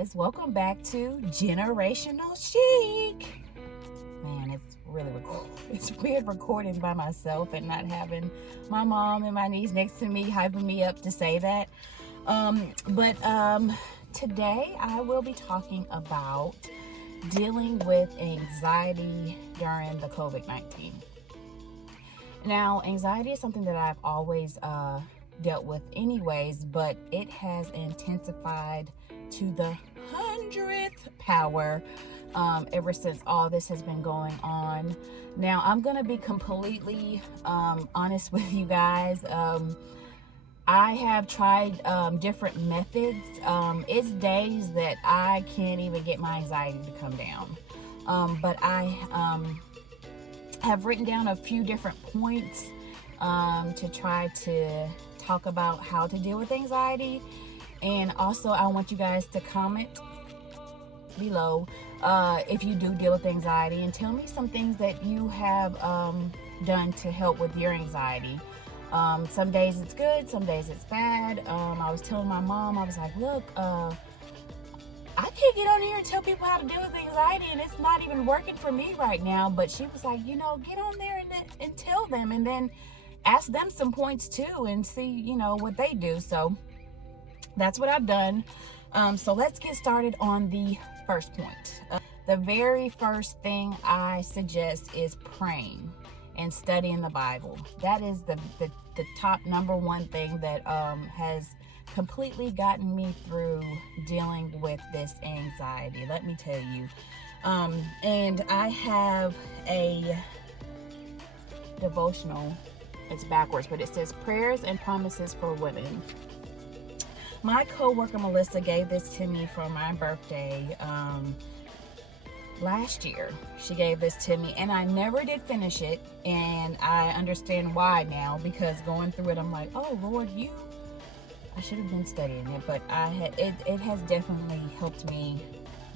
guys, welcome back to Generational Chic. Man, it's weird recording by myself and not having my mom and my niece next to me hyping me up to say that. But today I will be talking about dealing with anxiety during the COVID-19. Now, anxiety is something that I've always dealt with anyways, but it has intensified to the 100th power ever since all this has been going on. Now, I'm gonna be completely honest with you guys. I have tried different methods. It's days that I can't even get my anxiety to come down, but I have written down a few different points to try to talk about how to deal with anxiety. And also I want you guys to comment below if you do deal with anxiety, and tell me some things that you have done to help with your anxiety. Some days it's good, some days it's bad. I was telling my mom, I was like, look, I can't get on here and tell people how to deal with anxiety, and it's not even working for me right now. But she was like, get on there and tell them, and then ask them some points too, and see, what they do. So that's what I've done. So let's get started on the first point. The very first thing I suggest is praying and studying the Bible. That is the top number one thing that has completely gotten me through dealing with this anxiety, let me tell you. And I have a devotional. It's backwards, but it says Prayers and Promises for Women. My co-worker Melissa gave this to me for my birthday last year. She gave this to me, and I never did finish it, and I understand why now, because going through it, I'm like, oh Lord, I should have been studying it. But it has definitely helped me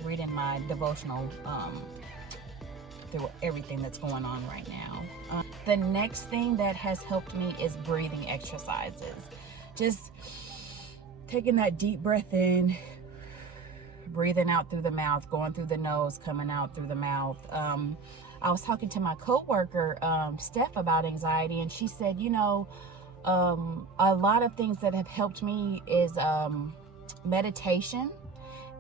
reading my devotional through everything that's going on right now. The next thing that has helped me is breathing exercises. Just taking that deep breath in, breathing out through the mouth, going through the nose, coming out through the mouth. I was talking to my coworker, Steph, about anxiety, and she said, a lot of things that have helped me is meditation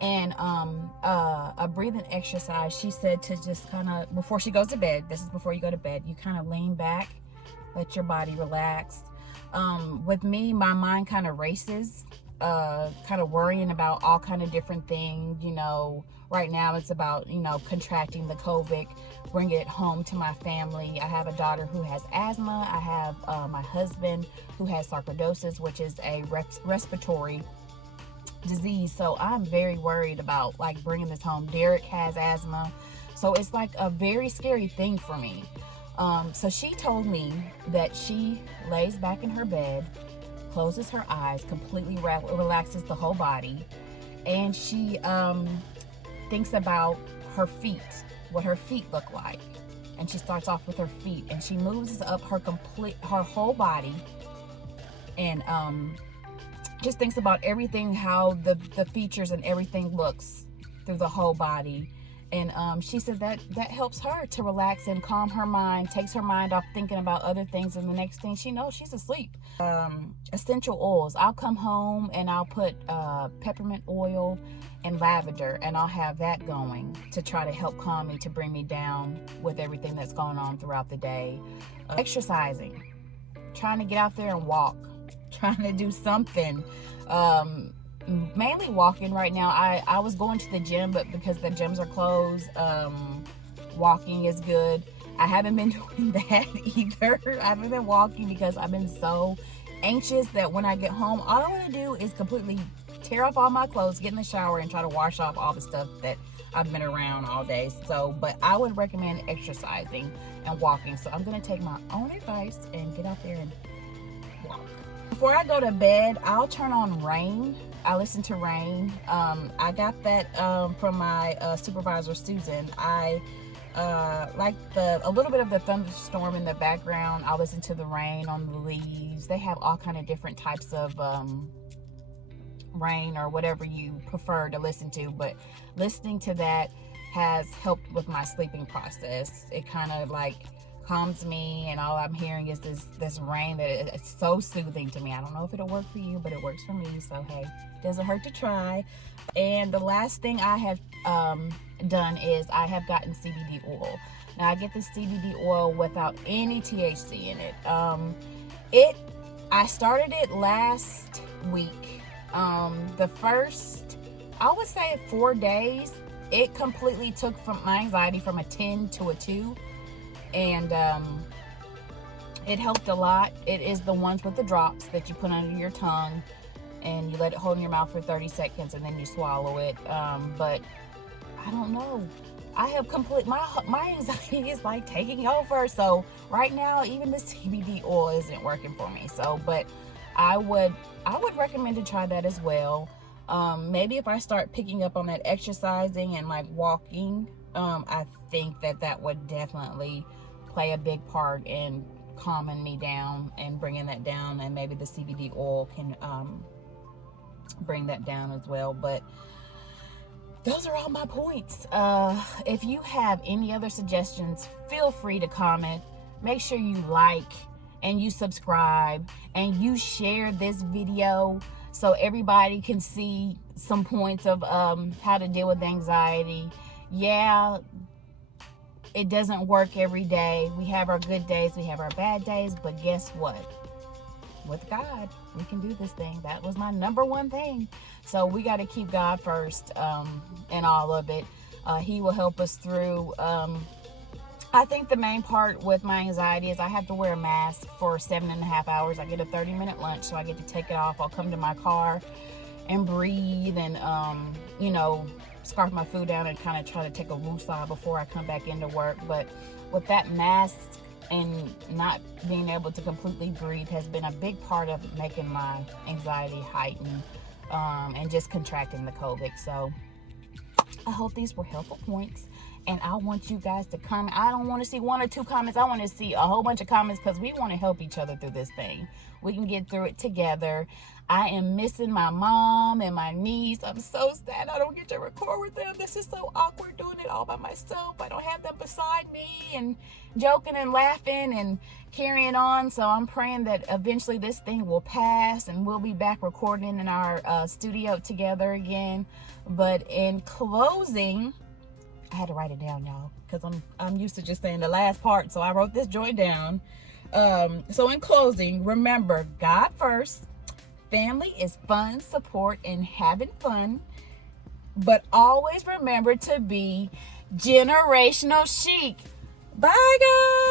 and a breathing exercise. She said to just kind of, before she goes to bed, this is before you go to bed, you kind of lean back, let your body relax. With me, my mind kind of races, kind of worrying about all kind of different things. Right now it's about, contracting the COVID, bringing it home to my family. I have a daughter who has asthma. I have my husband who has sarcoidosis, which is a respiratory disease. So I'm very worried about bringing this home. Derek has asthma. So it's like a very scary thing for me. So she told me that she lays back in her bed, closes her eyes, completely relaxes the whole body, and she thinks about her feet, what her feet look like. And she starts off with her feet, and she moves up her whole body, and just thinks about everything, how the features and everything looks through the whole body. And she said that helps her to relax and calm her mind, takes her mind off thinking about other things, and the next thing she knows, she's asleep. Essential oils. I'll come home and I'll put peppermint oil and lavender, and I'll have that going to try to help calm me, to bring me down with everything that's going on throughout the day. Exercising, trying to get out there and walk, trying to do something. Mainly walking right now. I was going to the gym, but because the gyms are closed, walking is good. I haven't been doing that either. I haven't been walking because I've been so anxious that when I get home, all I want to do is completely tear off all my clothes, get in the shower, and try to wash off all the stuff that I've been around all day. So, but I would recommend exercising and walking. So I'm going to take my own advice and get out there and walk. Before I go to bed, I'll turn on rain. I listen to rain. I got that from my supervisor, Susan. I like a little bit of the thunderstorm in the background. I'll listen to the rain on the leaves. They have all kind of different types of rain or whatever you prefer to listen to, but listening to that has helped with my sleeping process. It kind of like calms me, and all I'm hearing is this rain that it's so soothing to me. I don't know if it'll work for you, but it works for me. So hey, doesn't hurt to try. And the last thing I have done is I have gotten CBD oil. Now I get the CBD oil without any THC in it. I started it last week. The first, I would say 4 days, it completely took from my anxiety from a 10 to a 2. And it helped a lot. It is the ones with the drops that you put under your tongue and you let it hold in your mouth for 30 seconds and then you swallow it. But I don't know. I have my anxiety is like taking over. So right now, even the CBD oil isn't working for me. So, but I would recommend to try that as well. Maybe if I start picking up on that exercising and like walking, I think that would definitely play a big part in calming me down and bringing that down, and maybe the CBD oil can bring that down as well. But those are all my points. If you have any other suggestions, feel free to comment. Make sure you like and you subscribe and you share this video so everybody can see some points of how to deal with anxiety. Yeah, it doesn't work every day. We have our good days, we have our bad days, but guess what? With God, we can do this thing. That was my number one thing. So we got to keep God first in all of it. He will help us through. I think the main part with my anxiety is I have to wear a mask for 7.5 hours. I get a 30-minute lunch, so I get to take it off. I'll come to my car and breathe and, scarf my food down and kind of try to take a woosah before I come back into work. But with that mask and not being able to completely breathe has been a big part of making my anxiety heighten and just contracting the COVID. So I hope these were helpful points, and I want you guys to comment. I don't want to see 1 or 2 comments. I want to see a whole bunch of comments because we want to help each other through this thing. We can get through it together. I am missing my mom and my niece. I'm so sad I don't get to record with them. This is so awkward doing it all by myself. I don't have them beside me and joking and laughing and carrying on. So I'm praying that eventually this thing will pass and we'll be back recording in our studio together again. But in closing, I had to write it down, y'all, because I'm used to just saying the last part. So I wrote this joint down. So in closing, remember God first. Family is fun, support, and having fun. But always remember to be generational chic. Bye, guys.